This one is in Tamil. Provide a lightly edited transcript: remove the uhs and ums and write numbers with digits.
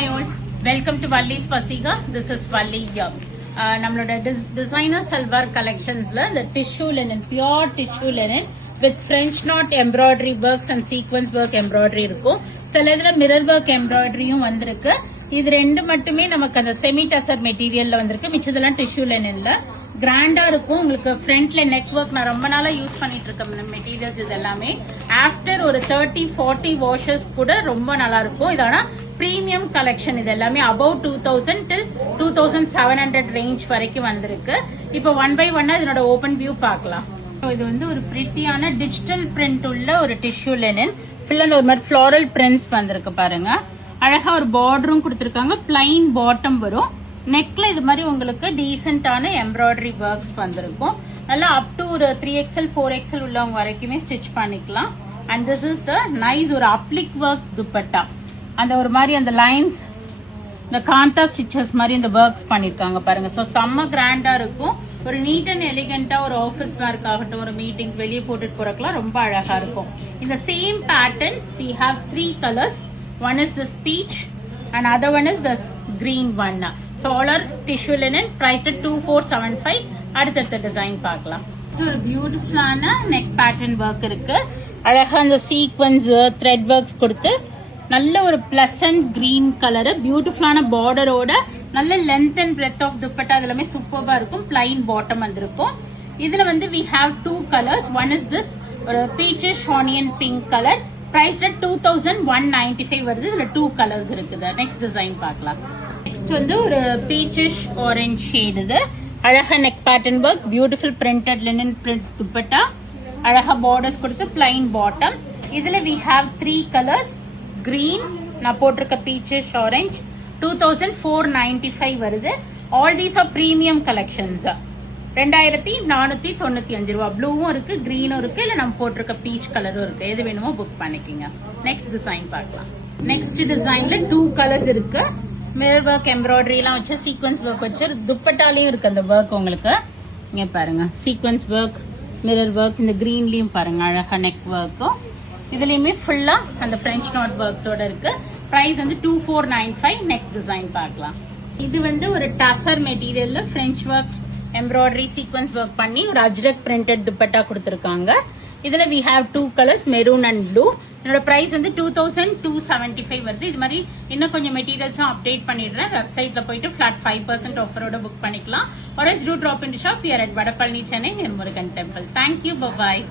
Hi all, welcome to Valli's Pasiga. This is Valli here. நம்மளோட டிசைனர் சல்வார் கலெக்ஷன்ஸ்ல இந்த tissue linen, pure tissue linen with French knot embroidery works and sequence work embroidery இருக்கும். சில இதுல மிரர் ஒர்க் எம்ப்ராய்டரியும் வந்திருக்கு. இது ரெண்டு மட்டுமே நமக்கு அந்த செமி டசர் மெட்டீரியல்ல வந்திருக்கு. மிச்சதெல்லாம் டிஷ்யூ லினன்ல கிராண்டா இருக்கும். உங்களுக்கு ஃப்ரண்ட்ல நெக் ஒர்க் நான் ரொம்ப நாளா யூஸ் பண்ணிட்டு இருக்கேன் மெட்டீரியல்ஸ். இது எல்லாமே ஆஃப்டர் ஒரு 30-40 வாஷஸ் கூட ரொம்ப நல்லா இருக்கும். இதோட பிரீமியம் கலெக்ஷன். இது எல்லாமே அபவுட் 2000 till 2700 ரேஞ்ச் வரைக்கும் வந்திருக்கு. இப்போ ஒன் பை ஒன்னா இதனோட ஓபன் வியூ பார்க்கலாம். இது வந்து ஒரு பிரிட்டியான டிஜிட்டல் பிரிண்ட் உள்ள ஒரு டிஷ்யூ லினன். ஃபுல்லா ஒரு மாதிரி ஃப்ளோரல் பிரிண்ட்ஸ் வந்திருக்கு பாருங்க. அழகா ஒரு பார்டரும் கொடுத்திருக்காங்க. பிளைன் பாட்டம் வரும். நெக்ல இது மாதிரி உங்களுக்கு டீசென்டான எம்ப்ராய்டரி ஒர்க்ஸ் வந்திருக்கும். நல்லா அப் டு ஒரு 3XL 4XL உள்ளவங்க வரைக்குமே ஸ்டிச் பண்ணிக்கலாம். And this is the nice ஒரு அப்ளிக் ஒர்க் துப்பட்டா. அந்த ஒரு மாதிரி அந்த லைன்ஸ் இந்த காந்தா ஸ்டிச்சஸ் மாதிரி இந்த ஒர்க்ஸ் பண்ணிருக்காங்க பாருங்க. ஸோ செம்ம கிராண்டா இருக்கும். ஒரு நீட் அண்ட் எலிகண்டா ஒரு ஆஃபீஸ் ஒர்க் ஆகட்டும், ஒரு மீட்டிங்ஸ் வெளியே போட்டுட்டு போறதுக்குலாம் ரொம்ப அழகா இருக்கும். இந்த same pattern we have 3 colors. One is this peach and other one is this green one. So all are tissue linen priced at 2475. அடுத்த டிசைன் பார்க்கலாம். ஒரு பியூட்டிஃபுல்லான நெக் பேட்டர்ன் ஒர்க் இருக்கு. அழகா அந்த சீக்வன்ஸ் த்ரெட் ஒர்க்ஸ் கொடுத்து நல்ல ஒரு பிளசன்ட் கிரீன் கலர், பியூட்டிஃபுல்லான பார்டரோட நல்ல length and breadth of dupatta எல்லாமே சூப்பர்பா இருக்கும். பிளைன் பாட்டம் வந்திருக்கும். இதுல வந்து we have 2 colors. One is this ஒரு peachish onion pink colour. priced at 2195 வருது. இதுல 2 கலர்ஸ் இருக்குது. நெக்ஸ்ட் டிசைன் பார்க்கலாம். நெக்ஸ்ட் வந்து ஒரு பீச்சிஷ் ஆரஞ்ச் ஷேட். இது அழகா neck pattern work, beautiful printed linen print dupatta, அழகா பார்டர்ஸ் கொடுத்து பிளைன் பாட்டம். இதுல we have 3 colors. கிரீன் நான் போட்டிருக்க பீச்சிஷ் ஆரஞ்ச் 2495 வருது. All these are premium collections. 2495 ரூபா. ப்ளூவும் இருக்கு, கிரீனும் இருக்கு, இல்ல நம்ம போட்டிருக்க பீச் கலரும் இருக்கு. எது வேணுமோ புக் பண்ணிக்கோங்க. நெக்ஸ்ட் டிசைன் பார்க்கலாம். நெக்ஸ்ட் டிசைன்ல 2 கலர்ஸ் இருக்கு. மிரர் ஒர்க் எம்ப்ராய்டரி எல்லாம் வச்சு சீக்வன்ஸ் ஒர்க் வச்சு துப்பட்டாலையும் இருக்கு அந்த ஒர்க். உங்களுக்கு இங்க பாருங்க சீக்வன்ஸ் ஒர்க், மிரர் ஒர்க். இந்த கிரீன்லயும் பாருங்க அழகா நெக் ஒர்க்கும். இதுலயுமே ஃபுல்லா அந்த French knot ஒர்க்ஸோட இருக்கு. பிரைஸ் வந்து 2495. நெக்ஸ்ட் டிசைன் பார்க்கலாம். இது வந்து ஒரு டசர் மெட்டீரியல்ல French work embroidery sequins work பண்ணி ஒரு அஜ்ரக் பிரிண்டட் துப்பட்டா கொடுத்திருக்காங்க. இதுல we have 2 colors, maroon and blue. என்னோட பிரைஸ் வந்து 2275 வருது. இது மாதிரி இன்னும் கொஞ்சம் மெட்டீரியல்ஸும் அப்டேட் பண்ணிடுறேன். வெப்சைட்ல போயிட்டு ஃபிளாட் 5% ஆஃபரோட புக் பண்ணிக்கலாம். or else do drop into shop here at Vadapalani, Chennai near Murugan Temple. Thank you. Bye bye.